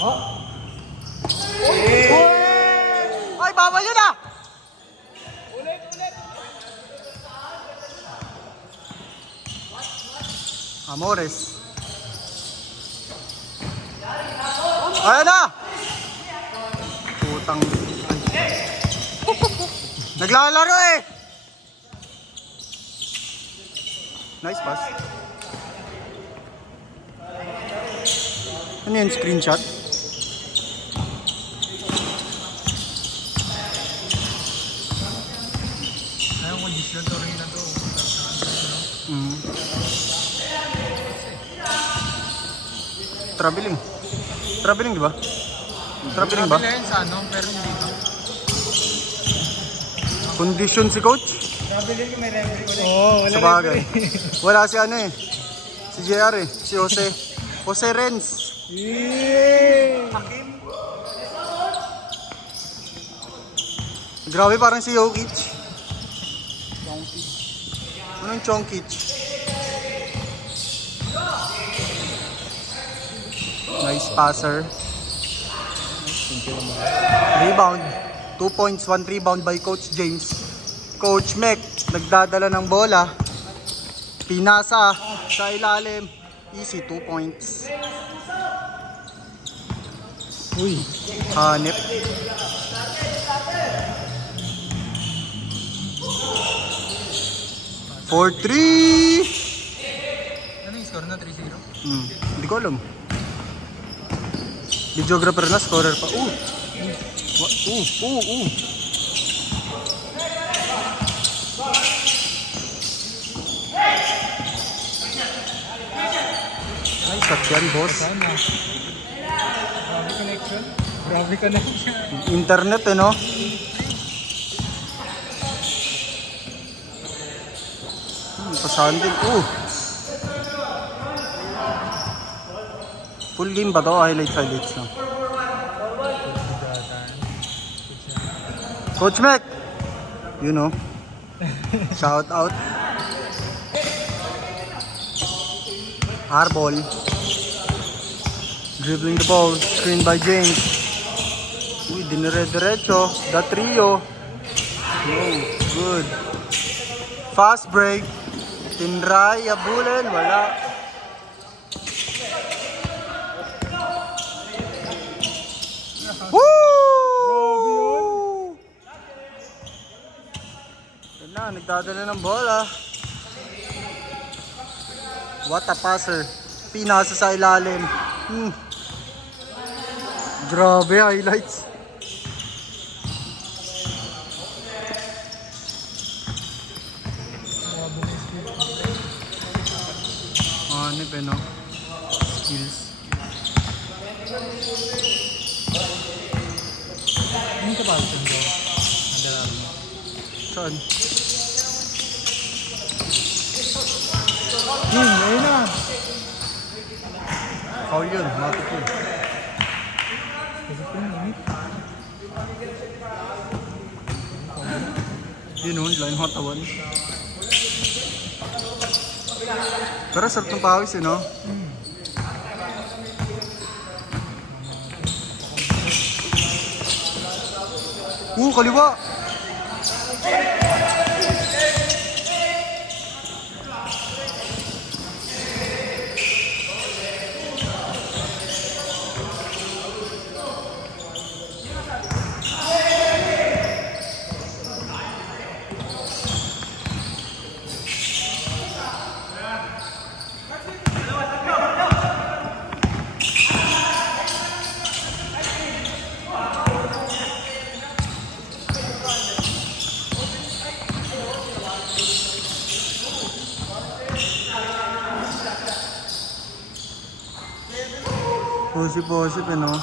Oh. Ay, bawal yun ah! Ulit. Amores. Ayan na! Putang... Naglalaro eh! Nice pass. Ano yun? Screenshot? Ayaw condition to rin na to. Traveling. Traveling di ba? Traveling ba? Traveling sa ano, pero hindi ba? Condition si coach? Traveling may referee ko. Oo, wala sabagay. Wala si ano eh. Si JR eh. Si Jose. Jose Renz. Hakim. Grabe parang si Jokic. Anong Chonkic? Nice passer. Rebound. 2 points, 1 rebound by Coach James. Coach Mek, nagdadala ng bola. Pinasa sa ilalim. Easy, 2 points. Uy. Hanip. For 3. Ano yung score na? 3-0? Hindi ko alam. Videographer na, scorer pa. Nice shot yan, boss. Sana. Grabe connection. Grabe connection. Internet eh, no? Pasahan din. Full game ba to? Highlights lang. Coach Mac! You know. Shout out. Harbol. Dribbling the ball. Screen by James. Uy, dinire-diretso. The trio. Good. Fast break. Tinray, abulin. Wala. Woo! Yan na, nagdadala ng bola. What a passer. Pinasa sa ilalim. Grabe, highlights. Hanip eh, no? Skills. Ano ka ba ito mo? Mandalaro mo. Saan? Ayun na. Foul yun, matik yun. Kasi ito yung limit. Yun o, line hatawan. Pero sarap ng pawis yun, no? Kaliwa! Posip eh, no?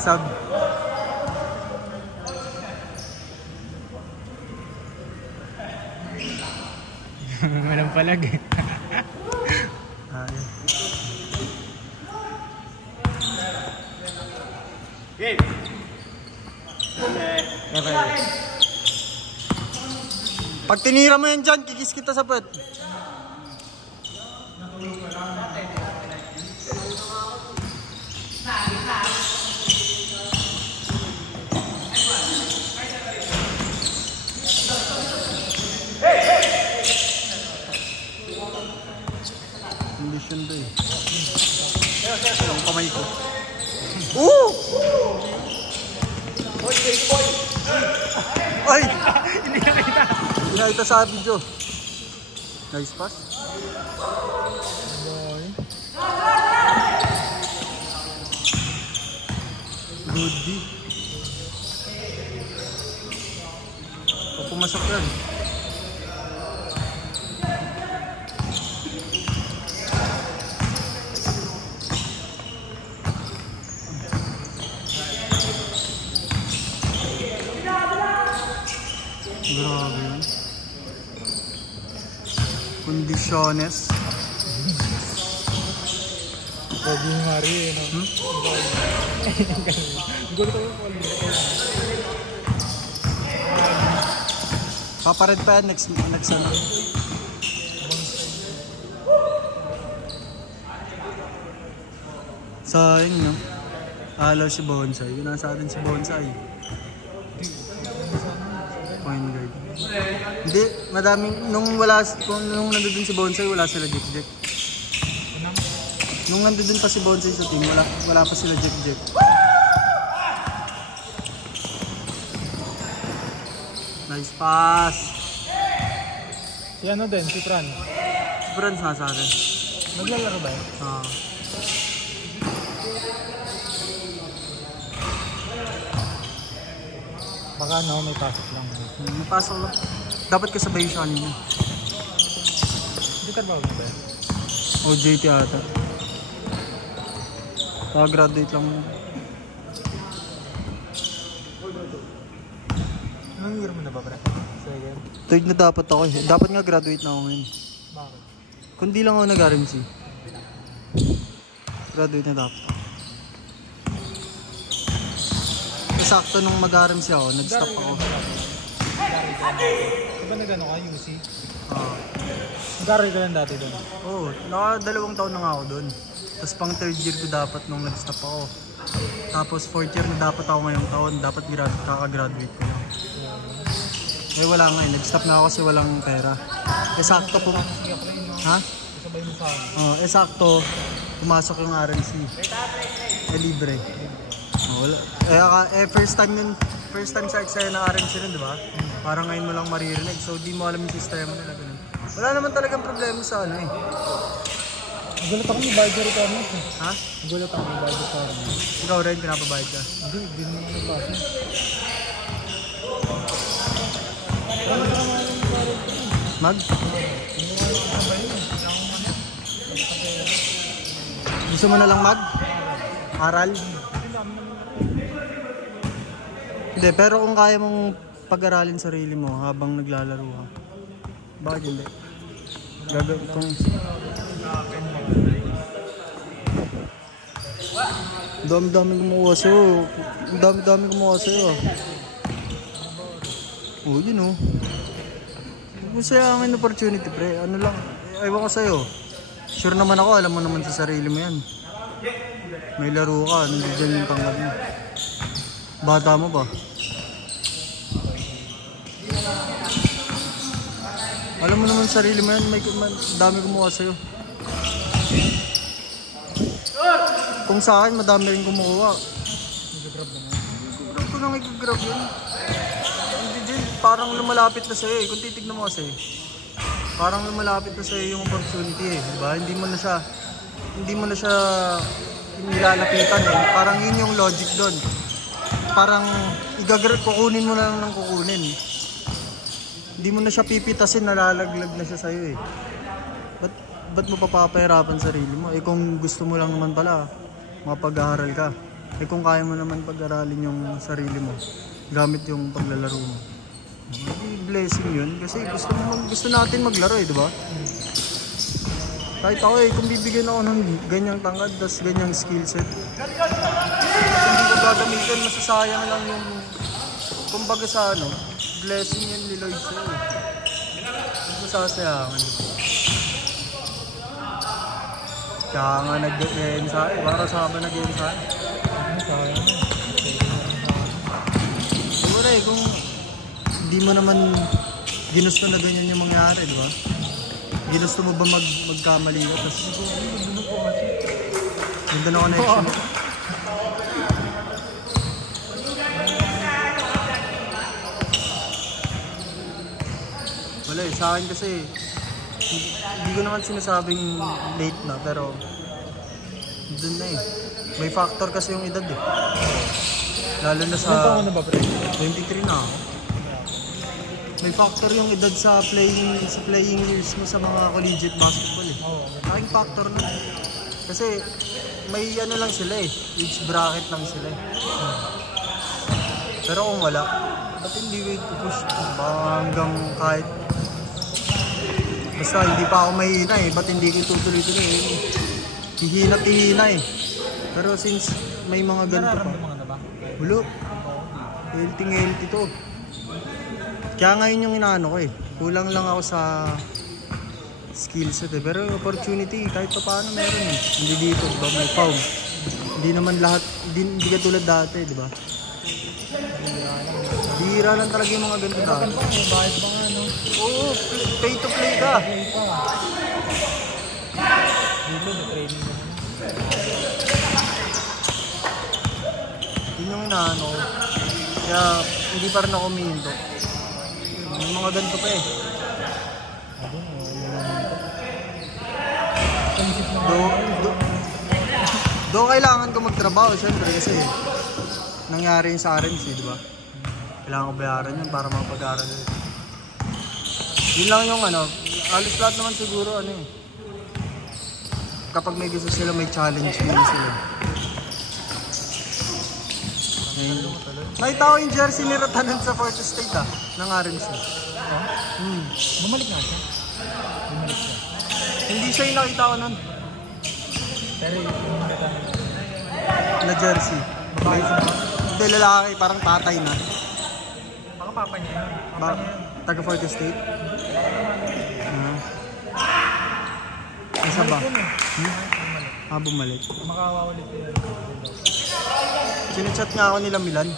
Sab. Walang palag eh. Game. Pag tinira mo yan dyan, kikis kita sa puwet. Condition to eh. Ang kamay ko. Oo! Ay! Hindi na kita. Hindi na ito sa video. Nice pass. Boy. Good D. Pag pumasok yan. Grabe yun. Condiciones. Pwede yung Mari eh, no? Gulo ko yung poli. Papared pa yan next ano. Sayang no? Alaw si Bonsai. Yun nasa atin si Bonsai. Point guard. Hindi, madaming, nung nandun si Bonsai, wala sila Jack. Nung nandun pa si Bonsai sa team, wala pa sila Jack. Nice pass. Si ano din, si Fran. Franz nasa atin. Naglalaro ba yun? Baka no, may pasok lang. May pasok lang. Dapat kasabay siya kanina. Hindi ka ba ba yun? O JT ata. Graduate lang mo. Anong year mo na ba, pre? Second? Third na dapat ako eh. Dapat nga graduate na ako ngayon. Bakit? Kundi lang ako nag-RMC. Graduate na dapat ako. Sakto nung mag-RMC ako, nag-stop ako. Diba nag-ano ka, UC? Oo. Nag-aral ka lang dati doon? Oo, naka-2 taon na nga ako doon. Tapos pang 3rd year ko dapat nung nag-stop ako. Tapos 4th year na dapat ako ngayong taon, dapat kaka-graduate ko lang. Eh wala nga eh, nag-stop na ako kasi walang pera. Eh sakto po. Ha? Kasabay mo sa akin. Oo, eh sakto, pumasok yung RMC. Eh libre. Wala. First time sa eksaya ng RMC nun, di ba? Parang ngayon mo lang maririnig, so di mo alam yung sistema nila. Ganun. Wala naman talagang problema sa ano eh. Nagulat ako may bayad na requirements eh. Ha? Nagulat ako may bayad na requirements. Ikaw rin, pinapabayad ka? Hindi mo nagbasa. Mag? Gusto mo na lang mag? Aral? Hindi, pero kung kaya mong pag-aralin sarili mo habang naglalaro ka, bakit hindi? Kung... Dami-dami kumuha sa'yo. Dami-dami kumuha sa'yo. Oo, yun o. Masaya ang opportunity, pre. Ano lang, ewan ko sa'yo. Sure naman ako, alam mo naman sa sarili mo yan. May laro ka, nandiyan yung tangkad mo. Bata mo ba? Alam mo naman sa sarili mo yan, may dami kumuha sa'yo. Kung sa akin, madami rin kumuha. Nag-grab na mo? Grab ko nang i-grab yun. Hindi, parang lumalapit na sa'yo eh. Kung titignan mo kasi, parang lumalapit na sa'yo yung opportunity eh. Diba? Hindi mo na siya nilalapitan eh. Parang yun yung logic doon. Parang kukunin mo na lang ng kukunin. Hindi mo na siya pipitasin, nalalaglag na siya sa'yo eh. Ba't mo papapahirapan sarili mo? Eh kung gusto mo lang naman pala, mapag-aaral ka. Eh kung kaya mo naman pag-aralin yung sarili mo, gamit yung paglalaro mo. Blessing yun kasi gusto natin maglaro eh, di ba? Kahit ako eh, kung bibigyan ako ng ganyang tangkad, tas ganyang skill set, hindi ko gagamitin, masasayang lang yung, kumbaga sa ano, blessing yan ni Lord sa'yo eh. Hindi ko sasayangan. Kaya nga nag-game sa akin, para sa ba nag-game sa akin? Siguro eh, kung hindi mo naman ginusto na ganyan yung mangyari, di ba? Ginusto mo ba magkamali ka? Tapos, ganda na connection. Wala eh, sa akin kasi, hindi ko naman sinasabing late na, pero dun na eh. May factor kasi yung edad eh. Lalo na sa... Ilan taon na ba, pre? 23 na ako. May factor yung edad sa playing years mo sa mga collegiate basketball eh. Laking factor na. Kasi may ano lang sila eh, age bracket lang sila eh. Pero kung wala, ba't hindi ko i-push? Hanggang kahit... Basta hindi pa ako mahina eh, ba't hindi ko tutuloy-tuloy eh. Hihina-hihina eh. Pero since may mga ganito pa. Nararamdaman ka na ba? Wala. Healthy to. Kaya ngayon yung inaano ko eh. Kulang lang ako sa skill set eh. Pero yung opportunity, kahit pa paano meron eh. Hindi dito, diba? May foul. Hindi naman lahat, hindi katulad dati, diba? Bihira lang talaga yung mga ganito dati. Bakit ba nga, no? Oo, pay to play ka. Play pa. Dito, training mo. Yun yung inaano ko. Kaya hindi pa rin ako umihinto. May mga ganito pa eh. Do kailangan ko magtrabaho syempre kasi nangyari yun sa RNC, di ba? Kailangan ko bayaran yun para mapag-aral yun. Yun lang yung ano, alis lahat naman siguro ano eh. Kapag may gusto sila, may challenge din sila. Nakita ko yung jersey ni Ratanan sa Forte State ng RNC. Bumalik na siya. Bumalik siya. Hindi siya yung nakita ko nun. Pero yung Na jersey. babae sa mga. Hindi, lalaki, parang tatay na. Baka papa niya yun. Ba, taga Forte State? Isa ba? Bumalik. Makawawalit yun. Sinachat nga ako nila Milan.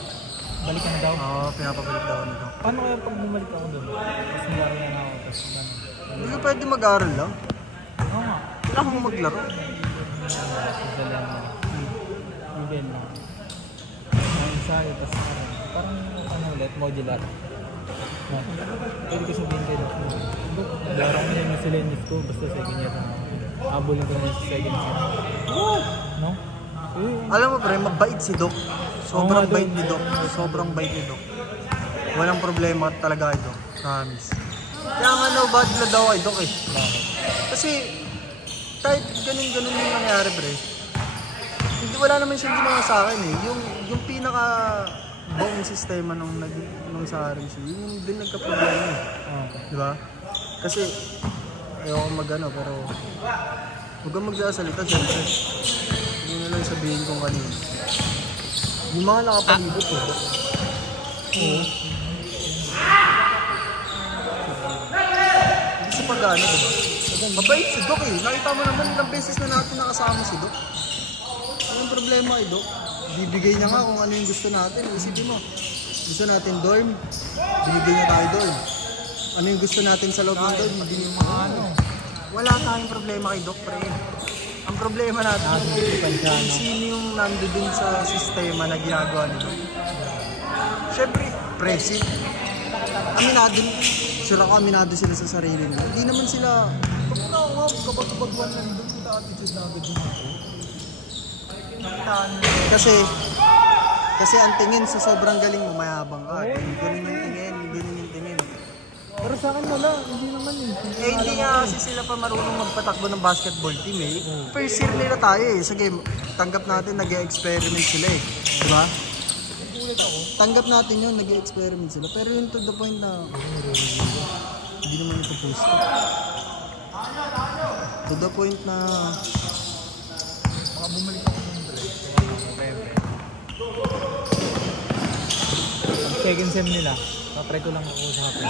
Balik ka na daw. Oo, pinapabalik daw nito. Paano kaya pag bumalik ako doon? Tapos nangyari na ako. Tapos gano'n. Hindi ko pwede mag-aaral lang. Oo nga. Kailangan mo maglaro. Pagdalan mo. Weekend na. Ang ensayo, tapos parang ano ulit, modular. Pwede ko sabihin kayo. Laro ko na yung miscellaneous ko, basta second year na. Abulin ko na yung second year. No? Alam mo pre, mabait si Doc. Sobrang bait ni Doc. Sobrang bait ni Doc. Walang problema talaga kay Doc. Promise. Kaya nga no bad blood daw kay Doc eh. Kasi kahit ganun-ganun yung nangyari pre. Hindi, wala naman siyang ginawa sa akin eh. Yung pinaka buong sistema nung sa RMC, yung din nagka-problema eh. Diba? Kasi ayoko mag-ano pero huwag kang magsasalita siyempre. Hindi na lang sabihin kung kanino. Yung mga nakapalibot eh. Oo. Hindi sa pag-ano diba? Mabait si Doc eh. Nakita mo naman ilang beses na natin nakasama si Doc. Anong problema kay Doc? Bibigay niya nga kung ano yung gusto natin. Isipin mo. Gusto natin dorm, binigay niya tayo dorm. Ano yung gusto natin sa loob ng dorm, hindi yung mga ano. Wala tayong problema kay Doc pre. Ang problema natin kung sino yung nandun sa sistema na ginagawa ni Doc. Siyempre, presid. Aminado sila sa sarili nila. Hindi naman sila, kapag pagwan lang doon, kita attitude na agad yung ako. Kasi ang tingin sa sobrang galing mo, mayabang ka. Ganun yung tingin. Pero sa akin wala, hindi naman eh. Hindi nga kasi sila pa marunong magpatakbo ng basketball team eh. First year nila tayo eh. Sige, tanggap natin nag-experiment sila eh. Diba? Tanggap natin yun, nag-experiment sila. Pero yun to the point na hindi naman ito post. To the point na Baka bumalik ako ng drive. Ang second sem nila, tatry ko lang ako sa hapon.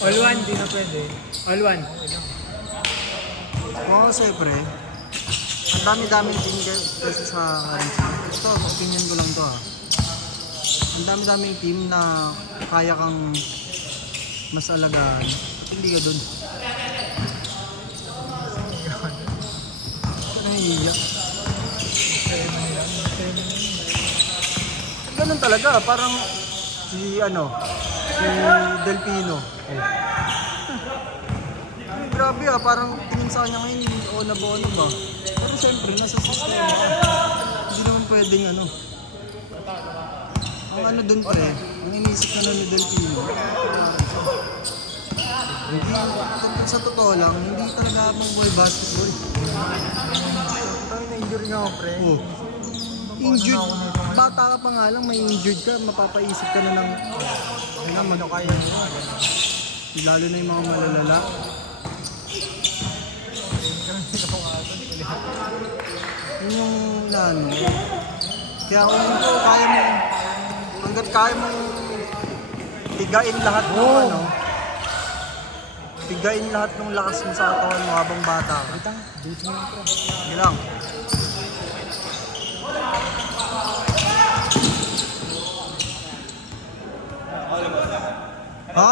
All one, di na pwede. All one. kung kasi pre, ang dami-daming team kasi sa RNC. Ito, opinion ko lang to ha. Ang dami-daming team na kaya kang mas alagaan. Hindi ka dun. Nahihiya. Ganun talaga, parang si Delpino. Grabe parang tingin sa kanya ngayon, na bono ba? Pero syempre, nasa sistema. Hindi naman pwedeng Ang dun pre, ang inisip na ni Delpino. Sa totoo lang, hindi talaga akong boy basketball. Na-injure nga ako, pre. Injured. Bata ka pa nga lang, may injured ka, mapapaisip ka na ng Ano kaya nyo? lalo na yung mga malalala. Yun yung kaya kung kaya mo, hanggat kaya mong tigain lahat ng tigain lahat ng lakas mo sa katawan mo habang bata ka. Sige lang. Ha?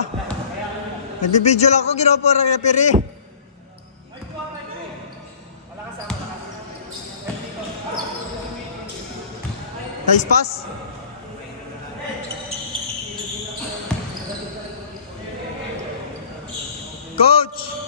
Nag-video lang ako, ginawa po referee. Nice pass. Coach!